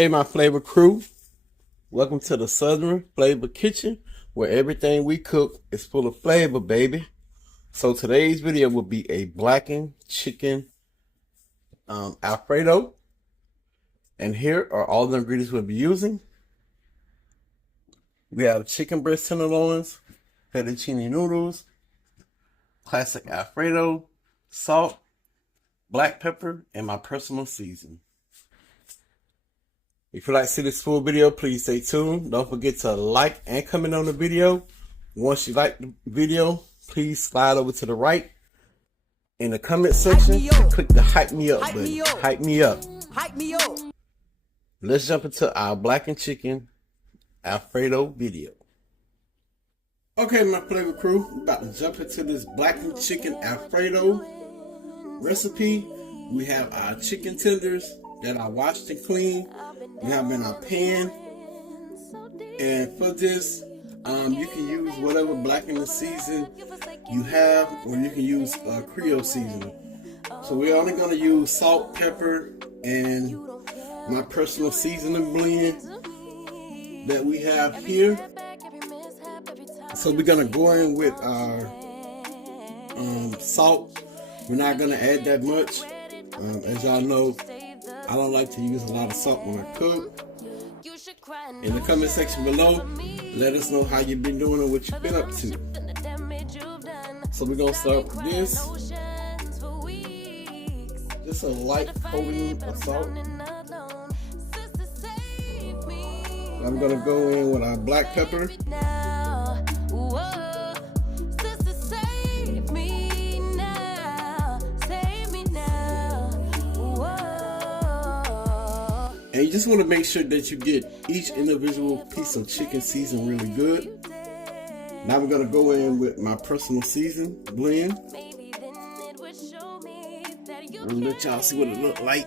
Hey, my flavor crew, welcome to the Southern Flavor Kitchen, where everything we cook is full of flavor, baby. So today's video will be a blackened chicken Alfredo, and here are all the ingredients we'll be using. We have chicken breast tenderloins, fettuccine noodles, classic Alfredo, salt, black pepper, and my personal seasoning. If you'd like to see this full video, please stay tuned. Don't forget to like and comment on the video. Once you like the video, please slide over to the right in the comment section and click the hype me up button. Hype me up. Hype me up. Let's jump into our blackened chicken Alfredo video. Okay, my flavor crew, we're about to jump into this blackened chicken Alfredo recipe. We have our chicken tenders that I washed and cleaned. We have in our pan, and for this, you can use whatever blackened season you have, or you can use Creole seasoning. So we're only going to use salt, pepper, and my personal seasoning blend that we have here. So we're going to go in with our salt. We're not going to add that much. As y'all know, I don't like to use a lot of salt when I cook. In the comment section below, let us know how you've been doing and what you've been up to. So we're going to start with this. Just a light coating of salt. I'm going to go in with our black pepper. And you just want to make sure that you get each individual piece of chicken seasoned really good. Now I'm going to go in with my personal season blend. I'm going to let y'all see what it look like.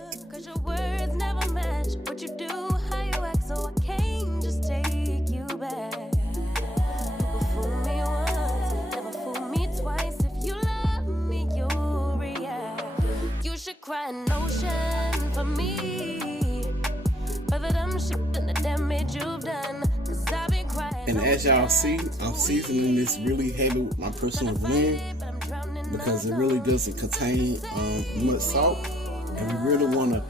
Cry an ocean for me. And as y'all see, I'm seasoning this really heavy with my personal blend because it really doesn't contain much salt, and we really want to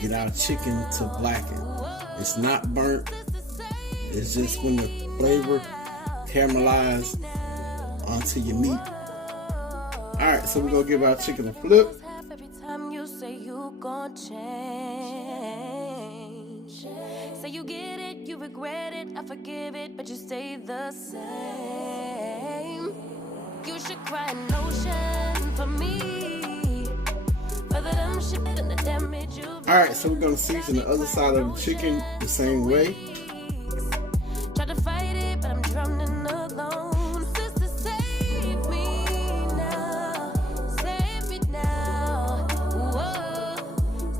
get our chicken to blacken. It's not burnt, it's just when the flavor caramelizes onto your meat. Alright, so we're going to give our chicken a flip. Say you get it, you regret it, I forgive it, but you stay the same. You should cry an ocean for me, for the dumb shit and the damage you. Alright, so we're going to season the other side of the chicken the same way. Try to fight it, but I'm drowning alone. Sister, save me now, save me now. Whoa.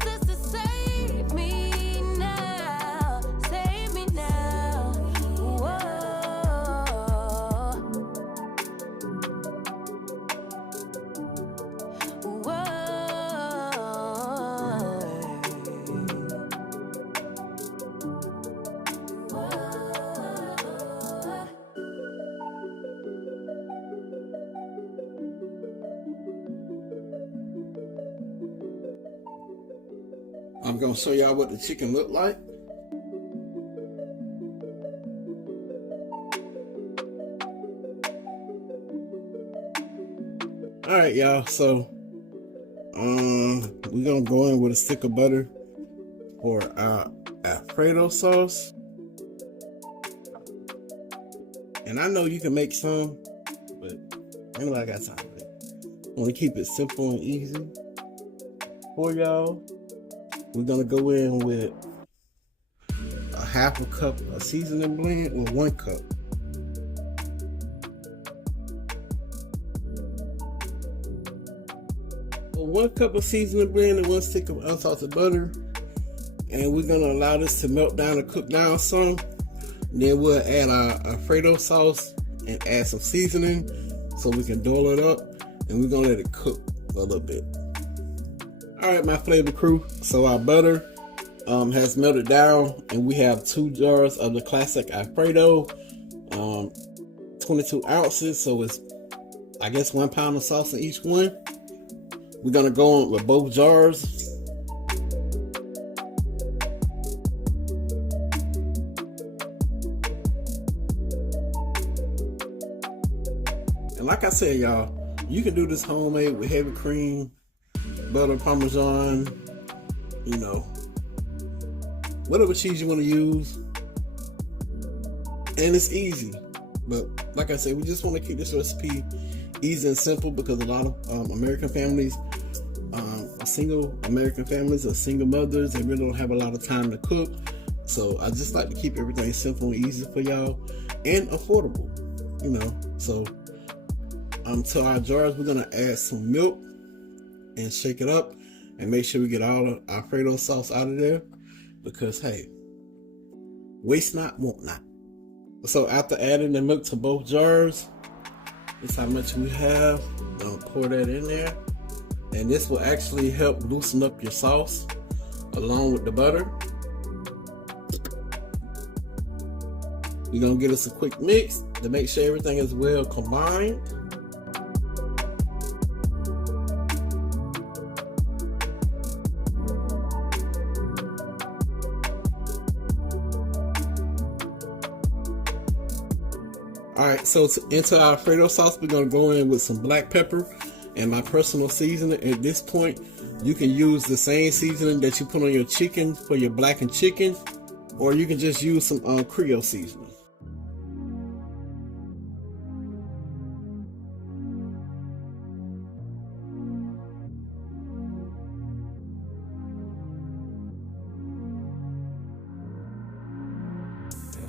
Sister, save me now, save me now. Whoa. Whoa. I'm going to show y'all what the chicken look like. Alright, y'all, so we're going to go in with a stick of butter for our Alfredo sauce. And I know you can make some, but anyway, I got time for it. I want to keep it simple and easy for y'all. We're going to go in with a half a cup of seasoning blend, or 1 cup. So 1 cup of seasoning blend and 1 stick of unsalted butter. And we're going to allow this to melt down and cook down some. Then we'll add our Alfredo sauce and add some seasoning so we can doll it up. And we're going to let it cook a little bit. Alright, my flavor crew, so our butter has melted down, and we have 2 jars of the classic Alfredo, 22 ounces. So it's, I guess, 1 pound of sauce in each one. We're gonna go on with both jars. And like I said, y'all, you can do this homemade with heavy cream, butter, Parmesan, you know, whatever cheese you want to use. And it's easy. But like I said, we just want to keep this recipe easy and simple, because a lot of American families, single American families or single mothers, they really don't have a lot of time to cook. So I just like to keep everything simple and easy for y'all, and affordable, you know. So to our jars, we're gonna add some milk and shake it up and make sure we get all the Alfredo sauce out of there, because hey, waste not, want not. So after adding the milk to both jars, this is how much we have. I'll pour that in there, and this will actually help loosen up your sauce along with the butter. We're gonna give us a quick mix to make sure everything is well combined. Alright, so into our Alfredo sauce, we're going to go in with some black pepper and my personal seasoning. At this point, you can use the same seasoning that you put on your chicken for your blackened chicken, or you can just use some Creole seasoning.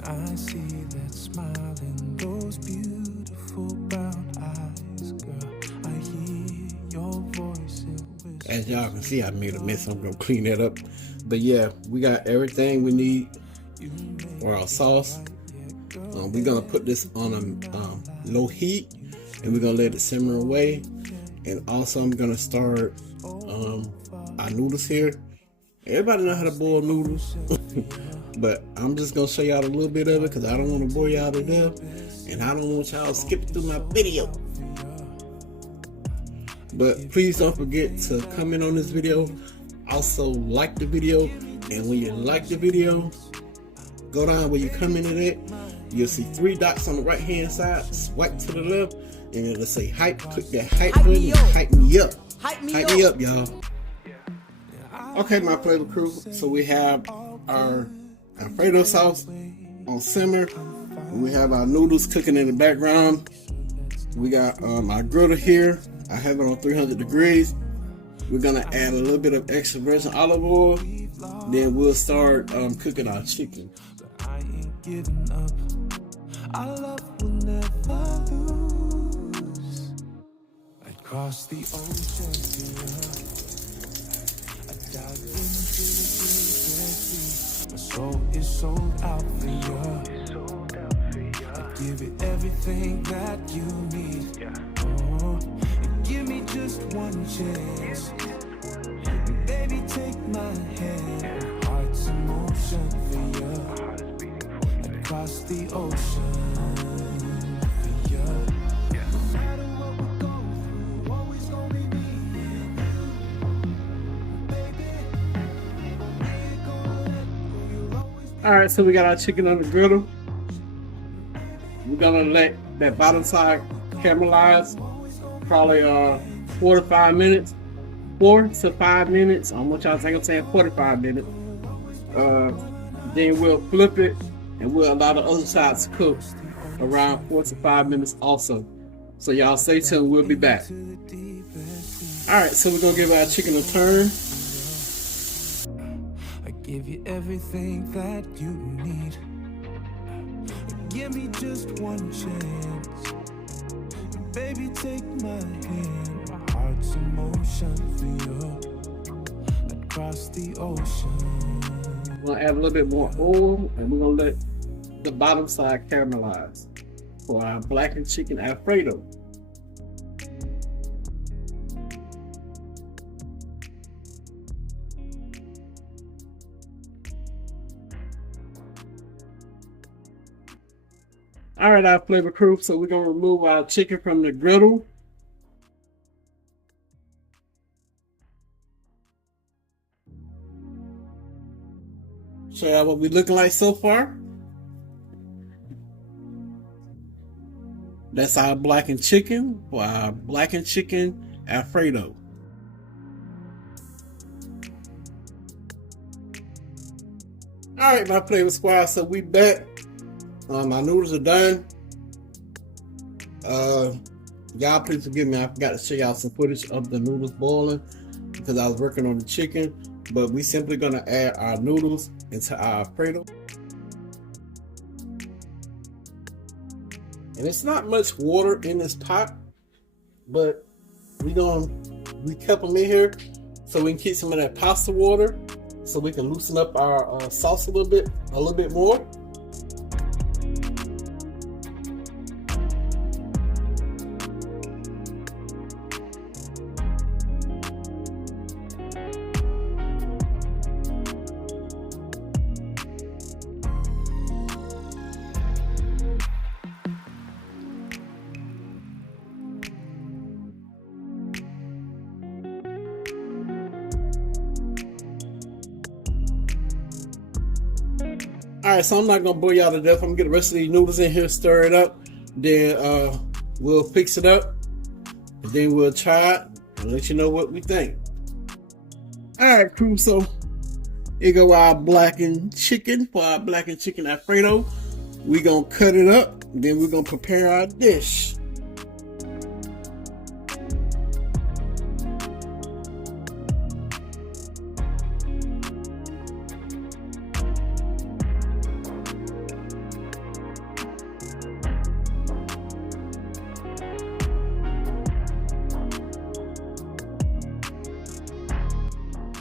I see that smile in those beautiful brown eyes, girl. I hear your voice. As y'all can see, I made a mess. I'm gonna clean that up. But yeah, we got everything we need for our sauce. We're gonna put this on a low heat, and we're gonna let it simmer away. And also, I'm gonna start our noodles here. Everybody know how to boil noodles. But I'm just gonna show y'all a little bit of it, because I don't want to bore y'all to death, and I don't want y'all skipping through my video. But please don't forget to comment on this video. Also like the video, and when you like the video, go down where you commented it. You'll see 3 dots on the right hand side. Swipe to the left, and it'll say hype. Click that hype button and hype me up. Hype me up, y'all. Okay, my flavor crew. So we have our Alfredo sauce on simmer. We have our noodles cooking in the background. We got our griddle here. I have it on 300 degrees. We're gonna add a little bit of extra virgin olive oil. Then we'll start cooking our chicken. I ain't giving up. Our love will never lose. I'd cross the ocean to I dive into the deepest sea. My soul is sold out for you. I'd give it everything that you need. Oh, give me just one chance. Baby, take my hand. Heart's in motion for you. I'd cross the ocean for you. No matter what we're going through, always gonna be me and you. Baby, I ain't gonna let go. You'll always be. Alright, so we got our chicken on the griddle. We're gonna let that bottom side caramelize probably 4 to 5 minutes. 4 to 5 minutes. I want y'all to think I'm saying 45 minutes. Then we'll flip it, and we'll allow the other side to cook around 4 to 5 minutes also. So y'all stay tuned, we'll be back. Alright, so we're gonna give our chicken a turn. I give you everything that you need. Give me just one chance. Baby, take my hand. My heart's in motion for you. I'd cross the ocean. We're gonna add a little bit more oil, and we're gonna let the bottom side caramelize for our blackened chicken Alfredo. All right, our flavor crew. So we're gonna remove our chicken from the griddle. Show y'all what we're looking like so far. That's our blackened chicken for our blackened chicken Alfredo. All right, my flavor squad. So we back. My noodles are done. Y'all please forgive me. I forgot to show y'all some footage of the noodles boiling because I was working on the chicken. But we simply gonna add our noodles into our Alfredo. And it's not much water in this pot, but we kept them in here so we can keep some of that pasta water, so we can loosen up our sauce a little bit more. Alright, so I'm not gonna bore y'all to death. I'm gonna get the rest of these noodles in here, stir it up, then we'll fix it up, and then we'll try it and let you know what we think. Alright, crew, so here go our blackened chicken for our blackened chicken Alfredo. We gonna cut it up, then we're gonna prepare our dish.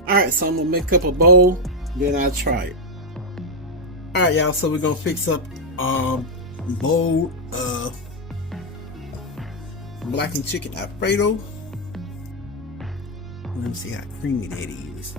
Alright, so I'm gonna make up a bowl, then I'll try it. Alright, y'all, so we're gonna fix up bowl of blackened chicken Alfredo. Let me see how creamy that is.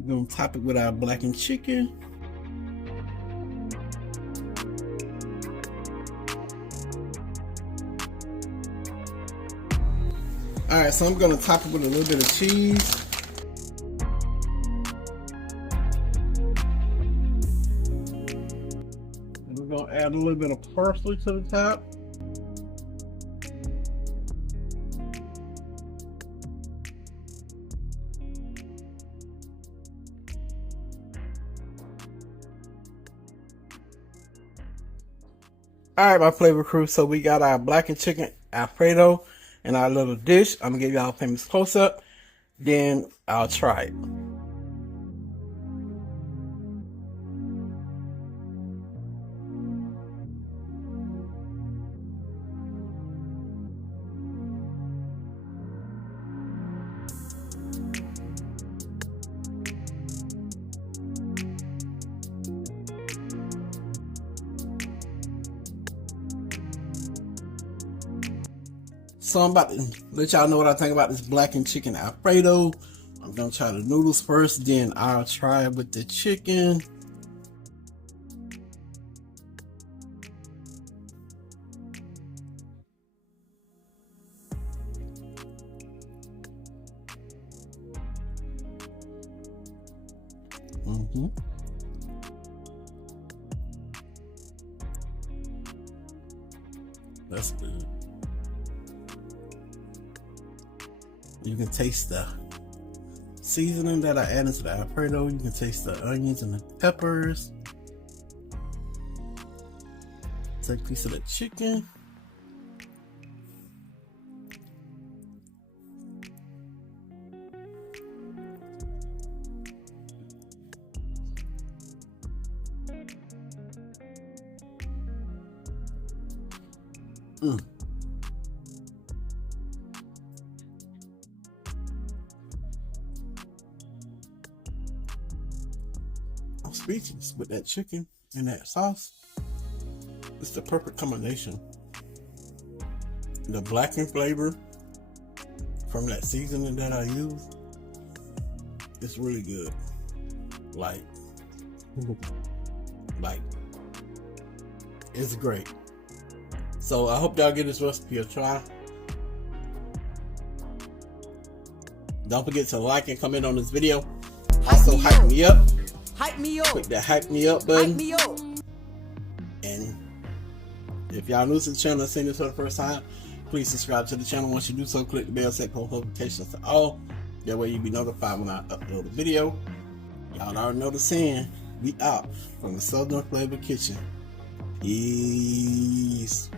We're gonna top it with our blackened chicken. Alright, so I'm gonna top it with a little bit of cheese. And we're gonna add a little bit of parsley to the top. Alright, my flavor crew, so we got our blackened chicken Alfredo in our little dish. I'm gonna give y'all a famous close up, then I'll try it. So I'm about to let y'all know what I think about this blackened chicken Alfredo. I'm gonna try the noodles first, then I'll try it with the chicken. That's good. You can taste the seasoning that I added to the Alfredo. You can taste the onions and the peppers. Take a piece of the chicken. speechless with that chicken and that sauce. It's the perfect combination. The blackened flavor from that seasoning that I use, it's really good. Like, it's great. So I hope y'all give this recipe a try. Don't forget to like and comment on this video. Also hype me up. Hype me up. Click that hype me up button. Hype me up. And if y'all new to the channel and seeing this for the first time, please subscribe to the channel. Once you do so, click the bell, set post notifications to all. That way you'll be notified when I upload a video. Y'all already know the saying. We out from the Southern Flavor Kitchen. Peace.